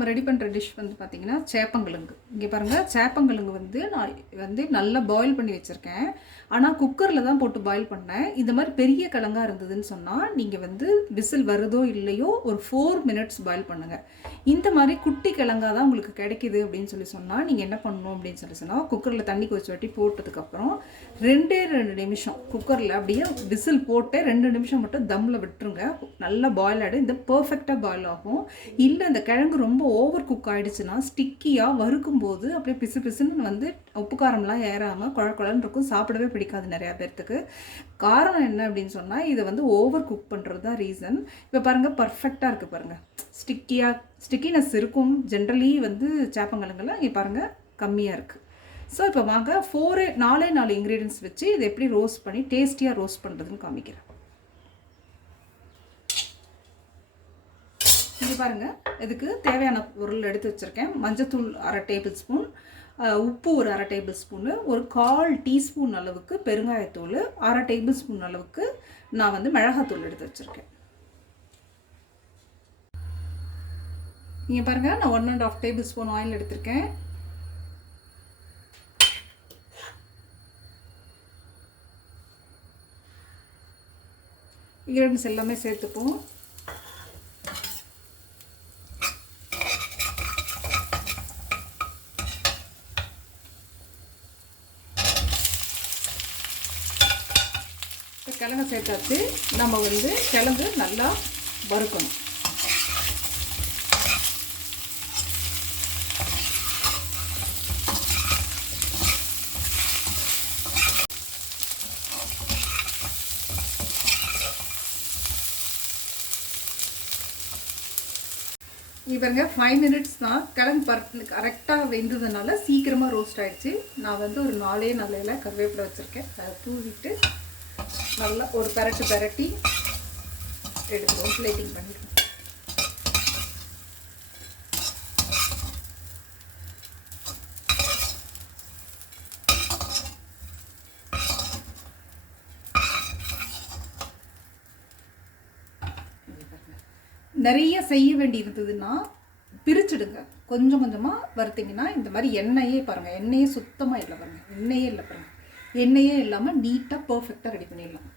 நம்ம ரெடி பண்ணுற டிஷ் வந்து பார்த்திங்கன்னா சேப்பங்கிழங்கு. இங்கே பாருங்கள், சேப்பங்கிழங்கு வந்து நான் நல்லா பாயில் பண்ணி வச்சுருக்கேன். ஆனால் குக்கரில் தான் போட்டு பாயில் பண்ணேன். இந்த மாதிரி பெரிய கிழங்காக இருந்ததுன்னு சொன்னால் நீங்கள் வந்து விசில் வருதோ இல்லையோ ஒரு 4 minutes பாயில் பண்ணுங்கள். இந்த மாதிரி குட்டி கிழங்காக தான் உங்களுக்கு கிடைக்கிது அப்படின்னு சொன்னால் நீங்கள் என்ன பண்ணணும் அப்படின்னு சொன்னால் குக்கரில் தண்ணி கொதிச்சு வட்டி போட்டதுக்கப்புறம் 2 நிமிஷம் குக்கரில் அப்படியே விசில் போட்டு 2 நிமிஷம் மட்டும் தம்மில் விட்டுருங்க. நல்லா பாயில் ஆகிடும். இந்த பர்ஃபெக்டாக பாயில் ஆகும். இல்லை இந்த கிழங்கு ரொம்ப ஓவர் குக் ஆகிடுச்சுன்னா ஸ்டிக்கியாக வறுக்கும் போது அப்படியே பிசு பிசுன்னு வந்து உப்பு காரம்லாம் ஏறாமல் குழன்னு இருக்கும். சாப்பிடவே பிடிக்காது நிறையா பேர்த்துக்கு. காரணம் என்ன அப்படின்னு சொன்னால் இதை வந்து ஓவர் குக் பண்ணுறது தான் ரீசன். இப்போ பாருங்கள், பர்ஃபெக்டாக இருக்குது பாருங்கள். ஸ்டிக்கினஸ் இருக்கும் ஜென்ரலி வந்து சேப்பங்கிழங்குலாம். இங்கே பாருங்கள் கம்மியாக இருக்குது. ஸோ இப்போ வாங்க 4 இன்க்ரீடியன்ஸ் வச்சு இதை எப்படி ரோஸ்ட் பண்ணி டேஸ்டியாக ரோஸ்ட் பண்ணுறதுன்னு காமிக்கிறேன். இது பாருங்கள், இதுக்கு தேவையான பொருள் எடுத்து வச்சுருக்கேன். மஞ்சத்தூள் 1/2 டேபிள் ஸ்பூன், உப்பு ஒரு 1/2 டேபிள் ஸ்பூனு, ஒரு 1/4 டீஸ்பூன் அளவுக்கு பெருங்காயத்தூள், 1/2 டேபிள் ஸ்பூன் அளவுக்கு நான் வந்து மிளகாத்தூள் எடுத்து வச்சுருக்கேன். நீங்கள் பாருங்கள், நான் 1.5 டேபிள் ஸ்பூன் ஆயில் எடுத்திருக்கேன். இன்க்ரீடியன்ஸ் எல்லாமே சேர்த்துப்போம். கிழங்கு சேர்த்தாச்சு. நம்ம வந்து கிழங்கு நல்லா வறுக்கணும். இவங்க 5 minutes தான். கிழங்கு கரெக்டாக வெந்ததுனால சீக்கிரமாக ரோஸ்ட் ஆகிடுச்சு. நான் வந்து ஒரு 4 இலை கருவேப்பிலை வச்சுருக்கேன். அதை தூவிட்டு நல்லா ஒரு பரட்டி எடுத்துருவோம். பிளேட்டிங் பண்ணிடுவோம். நிறைய செய்ய வேண்டி இருந்ததுன்னா பிரிச்சுடுங்க. கொஞ்சம் கொஞ்சமாக வறுத்திங்கன்னா இந்த மாதிரி எண்ணெயே பாருங்கள், எண்ணெயே சுத்தமாக இல்லை பாருங்கள், எண்ணெயே இல்லை பாருங்கள், எண்ணெயே இல்லாமல் நீட்டாக பர்ஃபெக்டாக ரெடி பண்ணிடலாம்.